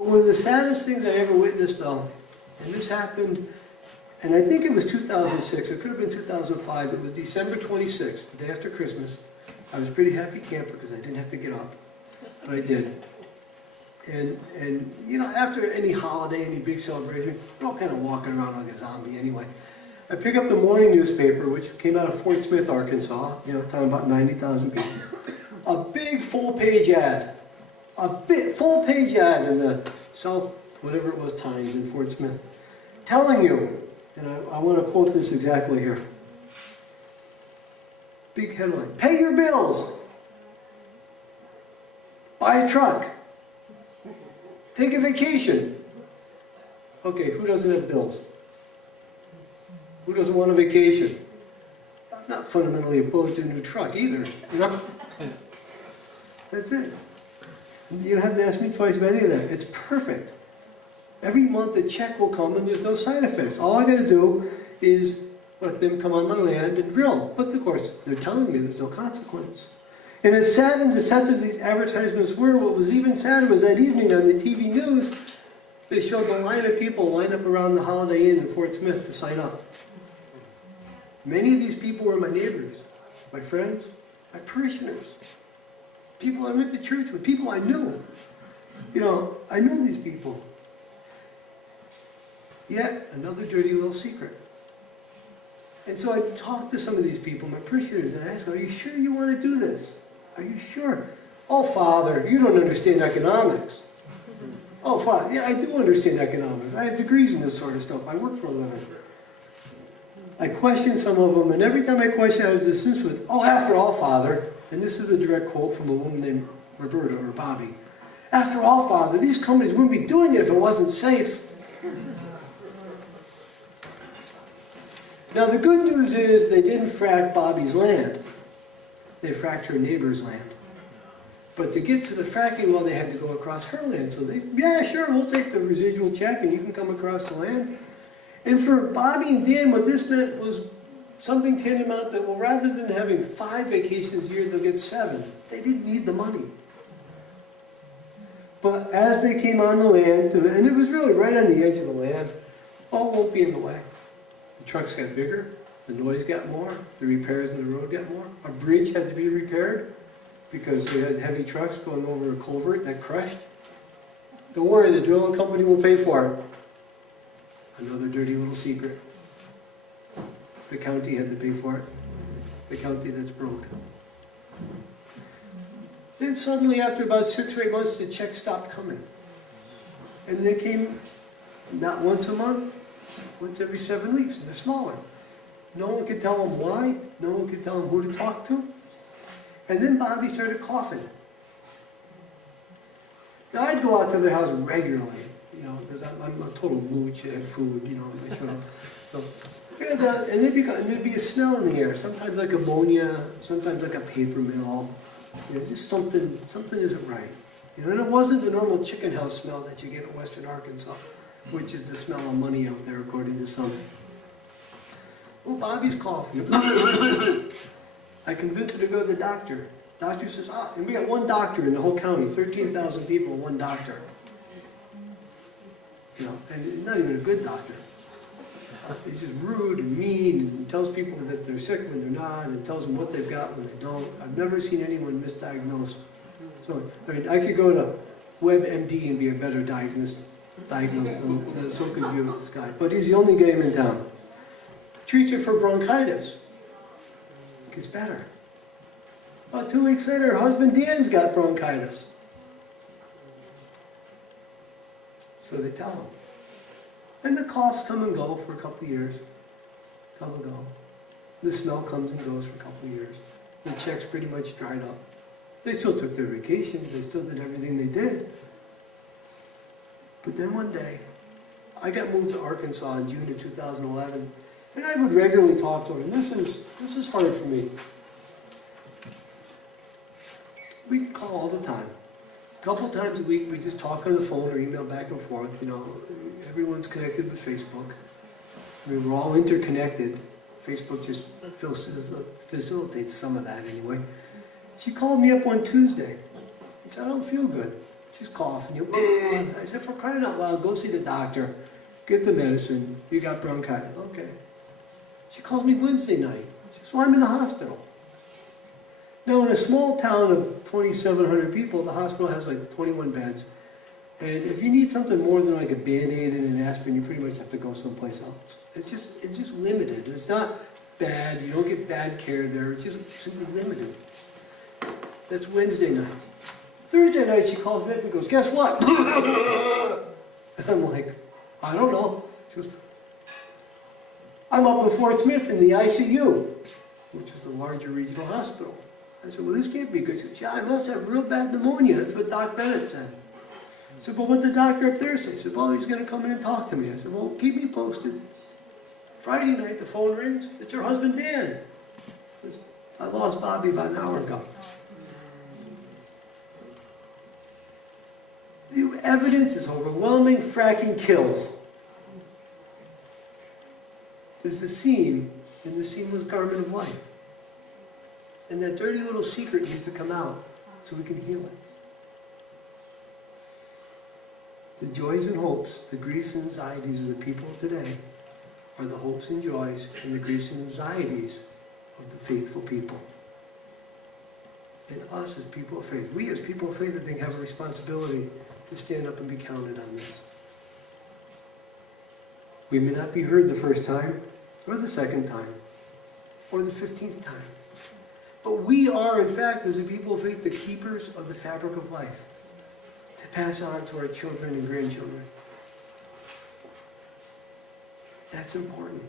One of the saddest things I ever witnessed, though, and this happened, and I think it was 2006, it could have been 2005, it was December 26th, the day after Christmas. I was a pretty happy camper because I didn't have to get up, but I did. And you know, after any holiday, any big celebration, we're all kind of walking around like a zombie anyway. I pick up the morning newspaper, which came out of Fort Smith, Arkansas, you know, talking about 90,000 people. A big full-page ad. A big full-page ad in the South, whatever it was, Times in Fort Smith, telling you, and I want to quote this exactly here. Big headline, pay your bills, buy a truck, take a vacation. Okay, who doesn't have bills? Who doesn't want a vacation? I'm not fundamentally opposed to a new truck either, you know? That's it. You don't have to ask me twice about any of that. It's perfect. Every month a check will come and there's no side effects. All I got to do is let them come on my land and drill. But of course, they're telling me there's no consequence. And as sad and deceptive these advertisements were, what was even sadder was that evening on the TV news, they showed the line of people line up around the Holiday Inn in Fort Smith to sign up. Many of these people were my neighbors, my friends, my parishioners. People I went to church with, people I knew. You know, I knew these people. Yet, another dirty little secret. And so I talked to some of these people, my parishioners, and I asked them, are you sure you want to do this? Are you sure? Oh, Father, you don't understand economics. Oh, Father, yeah, I do understand economics. I have degrees in this sort of stuff. I work for a living. I questioned some of them, and every time I questioned, I was dismissed with, oh, after all, Father, and this is a direct quote from a woman named Roberta, or Bobby. After all, Father, these companies wouldn't be doing it if it wasn't safe. Now, the good news is they didn't frack Bobby's land. They fracked her neighbor's land. But to get to the fracking well, they had to go across her land. So they, yeah, sure, we'll take the residual check and you can come across the land. And for Bobby and Dan, what this meant was something tantamount that, well, rather than having 5 vacations a year, they'll get 7. They didn't need the money. But as they came on the land, and it was really right on the edge of the land, all won't be in the way. The trucks got bigger, the noise got more, the repairs in the road got more. A bridge had to be repaired because they had heavy trucks going over a culvert that crushed. Don't worry, the drilling company will pay for it. Another dirty little secret. The county had to pay for it. The county that's broke. Then suddenly, after about 6 or 8 months, the checks stopped coming. And they came not once a month, once every 7 weeks, and they're smaller. No one could tell them why. No one could tell them who to talk to. And then Bobby started coughing. Now, I'd go out to their house regularly, you know, because I'm a total mooch. I have food, you know, I show up. So, and there'd be a smell in the air, sometimes like ammonia, sometimes like a paper mill. You know, just something isn't right. You know, and it wasn't the normal chicken house smell that you get in western Arkansas, which is the smell of money out there, according to some. Well, Bobby's coughing. I convinced her to go to the doctor. Doctor says, and we got one doctor in the whole county, 13,000 people, one doctor. You know, and not even a good doctor. He's just rude and mean and tells people that they're sick when they're not and tells them what they've got when they don't. I've never seen anyone misdiagnose. So, I mean, I could go to WebMD and be a better diagnosed than so could you with this guy. But he's the only game in town. Treats her for bronchitis. Gets better. About 2 weeks later, her husband Dan's got bronchitis. So they tell him. And the coughs come and go for a couple of years. Come and go. The smell comes and goes for a couple of years. The checks pretty much dried up. They still took their vacations. They still did everything they did. But then one day, I got moved to Arkansas in June of 2011. And I would regularly talk to her. And this is hard for me. We call all the time. A couple of times a week, we just talk on the phone or email back and forth. You know, everyone's connected with Facebook. I mean, we're all interconnected. Facebook just facilitates some of that anyway. She called me up one Tuesday and said, I don't feel good. She's coughing. You. I said, for crying out loud, go see the doctor. Get the medicine. You got bronchitis. Okay. She calls me Wednesday night. She says, well, I'm in the hospital. Now, in a small town of 2,700 people, the hospital has like 21 beds. And if you need something more than like a Band-Aid and an aspirin, you pretty much have to go someplace else. It's just limited. It's not bad. You don't get bad care there. It's just simply limited. That's Wednesday night. Thursday night, she calls me up and goes, guess what? And I'm like, I don't know. She goes, I'm up in Fort Smith in the ICU, which is the larger regional hospital. I said, well, this can't be good. She goes, yeah, I must have real bad pneumonia. That's what Doc Bennett said. I said, but what'd the doctor up there say? He said, well, he's going to come in and talk to me. I said, well, keep me posted. Friday night, the phone rings. It's her husband, Dan. Says, I lost Bobby about an hour ago. The evidence is overwhelming. Fracking kills. There's a seam in the seamless garment of life. And that dirty little secret needs to come out so we can heal it. The joys and hopes, the griefs and anxieties of the people of today are the hopes and joys and the griefs and anxieties of the faithful people. And us as people of faith, we as people of faith, I think, have a responsibility to stand up and be counted on this. We may not be heard the first time, or the second time, or the 15th time. But we are, in fact, as a people of faith, the keepers of the fabric of life to pass on to our children and grandchildren. That's important.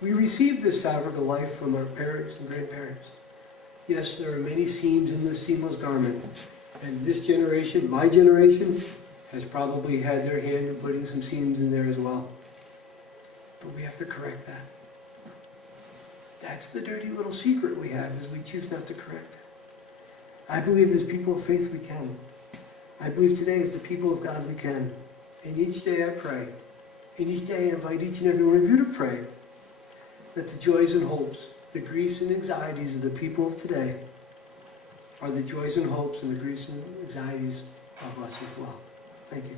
We received this fabric of life from our parents and grandparents. Yes, there are many seams in this seamless garment. And this generation, my generation, has probably had their hand in putting some seams in there as well. But we have to correct that. That's the dirty little secret we have, is we choose not to correct it. I believe as people of faith we can. I believe today as the people of God we can. And each day I pray. And each day I invite each and every one of you to pray that the joys and hopes, the griefs and anxieties of the people of today are the joys and hopes and the griefs and anxieties of us as well. Thank you.